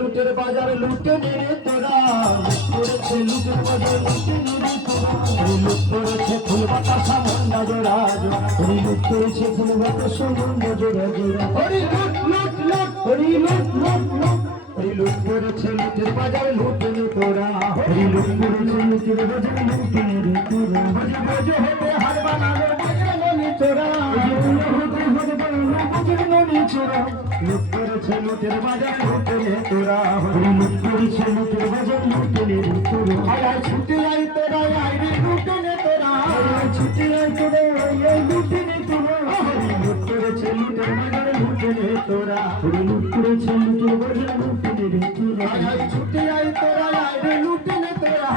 লুটের বাজার লুটে নিয়ে তোরা করেছে লুটের বাজার লুটে নিয়ে তোরা লুট করেছে ফুল বাতাসা মন্ডা জোড়া হরি লুট করেছে ফুল বাতাসা মন্ডা জোড়া জোড়া হরি লুট লুট লুট হরি লুট লুট লুট হরি লুট করেছে লুটের বাজার লুটে নিয়ে তোরা হরি লুট করেছে লুটের বাজার লুটে নিয়ে তোরা বাজে বাজে হতে হার বানাবে বাজে মনি তোরা হতে হতে বানাবে বাজে মনি তোরা লুট করেছে লুটের বাজার লুটে নিয়ে তোরা হরি লুট করেছে লুটের বাজার লুটে নিয়ে তোরা আয় ছুটে আয় তোরা আয় রে লুটে নিয়ে তোরা ছুটে আয় তোরা আয় লুটে নিয়ে তোরা হরি লুট করেছে লুটের বাজার লুটে নিয়ে তোরা হরি লুট করেছে লুটের বাজার লুটে নিয়ে তোরা আয় ছুটে আয় তোরা আয় রে লুটে নিয়ে তোরা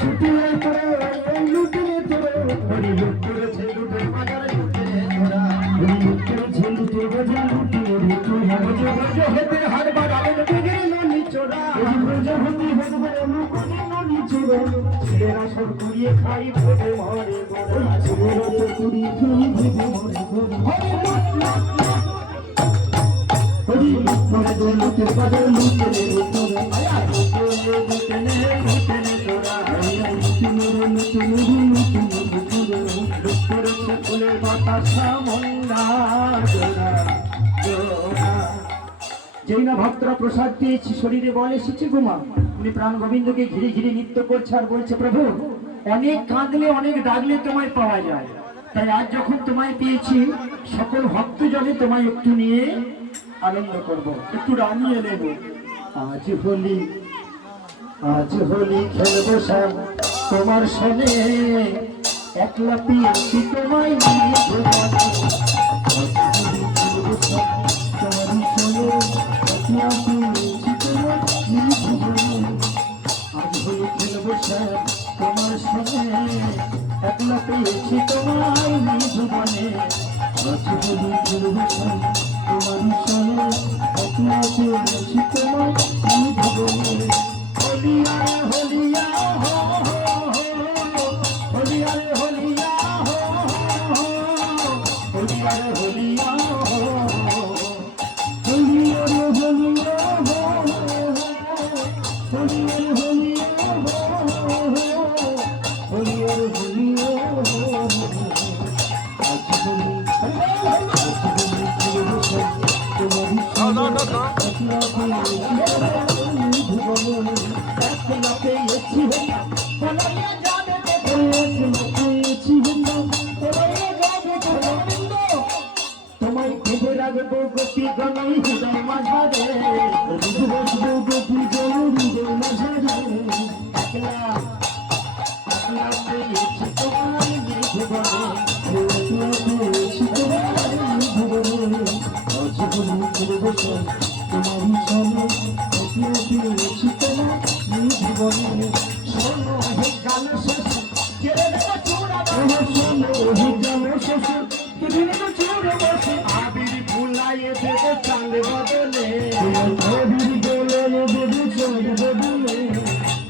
ছুটে আয় তোরা আয় লুটে নিয়ে তোরা হরি লুট করেছে লুটের বাজার লুটে নিয়ে তোরা হরি লুট করেছে লুটের বাজার লুটে নিয়ে তোরা বাজে বাজে হতে হার বাড়াবে বেগে ননি চোরা বাজে হতে হতে ননি ননি চোরা ছেলেরা সব কুড়িয়ে খাই ভোগে মরে গোরা ছেলেরা সব কুড়িয়ে খাই ভোগে মরে গোরা হরি লুট করে দে লুটের বাজার লুটে নে তোরা আয়া লুটে নে তোরা আয়া লুটে নে লুটে তোরা লুট করেছে ফুলের বাতাসা মন্ডা জোড়া জোড়া যেই না ভক্তরা প্রসাদ পেয়েছি শরীরে বল এসেছে গোমা উনি প্রাণ গোবিন্দকে ঘিরে ঘিরে নৃত্য করছে আর বলছে প্রভু অনেক কাঁদলে অনেক ডাকলে তোমায় পাওয়া যায় তাই আজ যখন তোমায় পেয়েছি সকল ভক্ত জনে তোমায় একটু নিয়ে আনন্দ করব একটু রানিয়ে নেব আজ হোলি খেলবো শ্যাম তোমার সনে একলা পেয়েছি তোমায় নিয়ে তোমার সঙ্গে একলা পেয়েছি তোমায় জীবনে তোমার সঙ্গে একলা পেয়েছি তোমায় জীবনে হলিয়া হলিয়া হো হলিয়া হলিয়া হো হলিয়া হলিয়া তোমায় খুঁজে রাখবো গোপী গণই হৃদয় মাঝারে বসবো গোপী গণ হৃদয় মাঝারে একলা একলা পেয়েছি তোমায় জীবনে একলা পেয়েছি তোমায় জীবনে জীবনে ফিরবো তোমারই সঙ্গে একলা পেয়েছি তোমায় জীবনে শোনো হে গান শেষ কেড়ে নেবো চূড়া শোনো হে গান শেষ কেড়ে নেবো চূড়া বসে আবির ফুলাইয়ে দেবো চাঁদ বদলে আবির গোলালে দেবো চাঁদ বদলে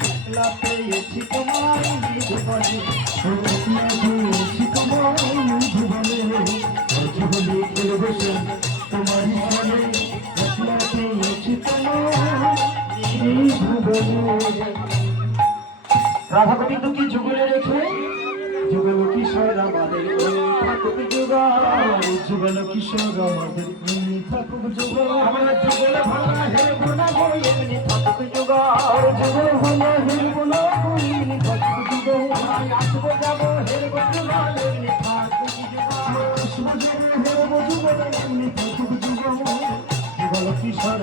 একলা পেয়েছি তোমায় জীবনে একলা পেয়েছি তোমায় জীবনে জীবনে ফিরবো তোমারই সঙ্গে একলা পেয়েছি তোমায় জীবনে রাধা গোবিন্দ কি যুগলে রেখে যুগল কিশোর আমাদের ঠাকুর যুগল যুগল কিশোর আমাদের ঠাকুর যুগল আমরা যুগল ভাঙা হেরবো না গো এমনি ঠাকুর যুগল যুগল ভাঙা হেরবো না গো এমনি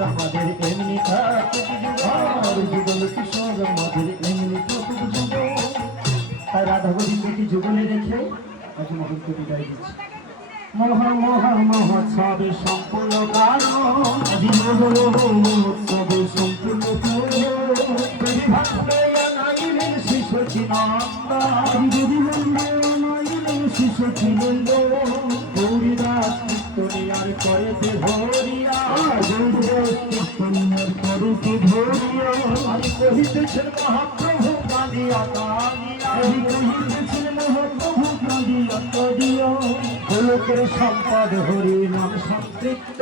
আমাদের এমনি থাকুক আর যুগল কিশোর আমাদের এমনি থাকুক যুগল। তাই রাধা গোবিন্দকে যুগলে রেখে আজ মহন্ত বিদায় দিচ্ছি। মহা মহা মহোৎসবে সম্পূর্ণ কারণ আজি মহোৎসবে সম্পূর্ণ শিশু শিশু ছিনন্দ গৌরীদাস কীর্তনিয়ার করেতে ভরিয়া গৌরীদাস কীর্তনিয়ার করেতে ভরিয়া আমি কহিতেছেন মহাপ্রভু কাঁদিয়া কাঁদিয়া আমি কহিতেছেন মহাপ্রভু কাঁদিয়া কাঁদিয়া গোলকের সম্পদ হরির নাম সংকীর্ত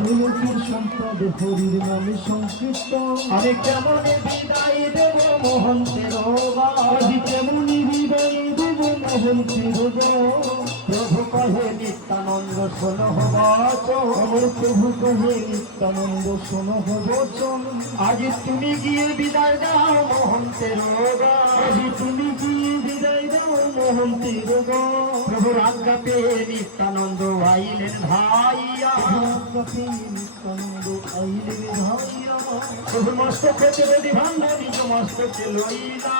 গোলকের সম্পদ হরির নামে সংকীর্ত আমি কেমন বিদায় দেব মহন্তের আমি কেমন বিদায় দেব মহন্তের প্রভু কহে নিত্যানন্দ শোনো বচন প্রভু কহে নিত্যানন্দ শোনো বচন আজ তুমি গিয়ে বিদায় দাও মহন্তের আজ তুমি গিয়ে বিদায় দাও মহন্তের প্রভুর আজ্ঞা পেয়ে নিত্যানন্দ আইলেন ভাইয়া আজ্ঞা পেয়ে নিত্যানন্দ আইলেন ভাইয়া প্রভু মস্তকে যদি ভাঙ্গ নিজ মস্তকে লইলা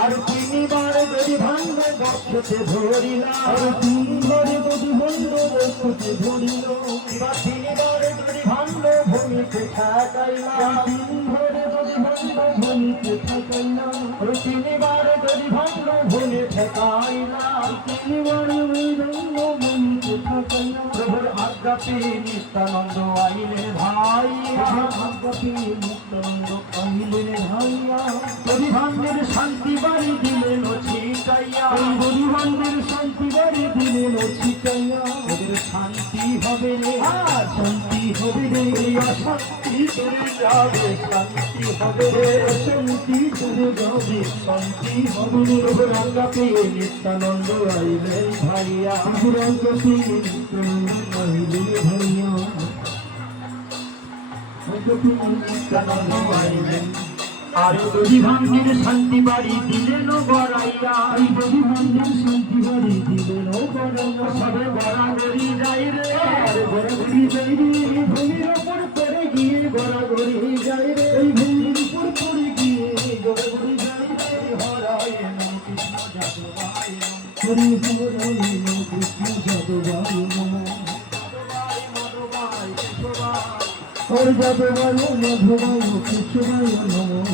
আর তিনবার যদি ভাঙ্গ বক্ষতে ধরিলা আর তিনবার যদি ভাঙ্গ বক্ষতে ধরিল এবার তিনবার যদি ভাঙ্গ ভূমিতে ঠেকাইলা তিনবার যদি ভাঙ্গ ভূমিতে ঠেকাইলা তিনবার যদি ভাঙ্গ ভূমি ঠেকাইলা তিনবার ভাঙ্গ ভূমিতে ঠেকাইলা প্রভুর আজ্ঞা পেয়ে নিত্যানন্দ আইলেন ভাইয়া আজ্ঞা পেয়ে নিত্যানন্দ আইলেন ভাইয়া পরিভাঙ্গের শান্তি বাড়ি দিলেন ছিটাইয়া পরিভাঙ্গের শান্তি বাড়ি দিলেন ছিটাইয়া ওদের শান্তি হবে রে শান্তি হবে রে অশান্তি চলে যাবে শান্তি হবে রে শান্তি চলে যাবে শান্তি হবে রে প্রভুর আজ্ঞা পেয়ে নিত্যানন্দ আইলেন ভাইয়া প্রভুর আজ্ঞা পেয়ে নিত্যানন্দ আইলেন ভাইয়া নিত্যানন্দ আইলেন আর পরিভাঙ্গের শান্তি বাড়ি দিলেন গড়াইয়া এই পরিভাঙ্গের শান্তি বাড়ি দিলেন গড়াইয়া সবে গড়াগড়ি যাই রে গড়াগড়ি যাই রে ভূমির ওপর পড়ে গিয়ে গড়াগড়ি যাই রে এই ভূমির উপর পড়ে গিয়ে গড়াগড়ি যাই রে হরায় নম কৃষ্ণ যাদবায় হরি হরায় নম কৃষ্ণ যাদবায় নম और যাদবায় মাধবায় কৃষ্ণায় নমঃ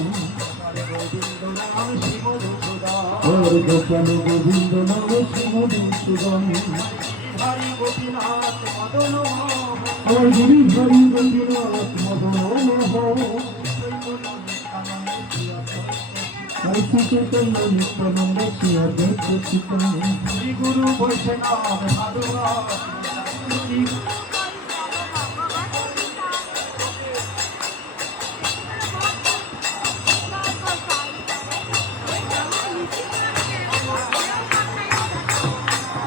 और গোপাল গোবিন্দ নাম শিবদূষণ হরি গোপীনাথ মদন और হরি হরি গোপীনাথ মদন শ্রী চৈতন্য নিত্যানন্দ শ্রী অদ্বৈত শ্রী গুরু বৈষ্ণব সাধুরা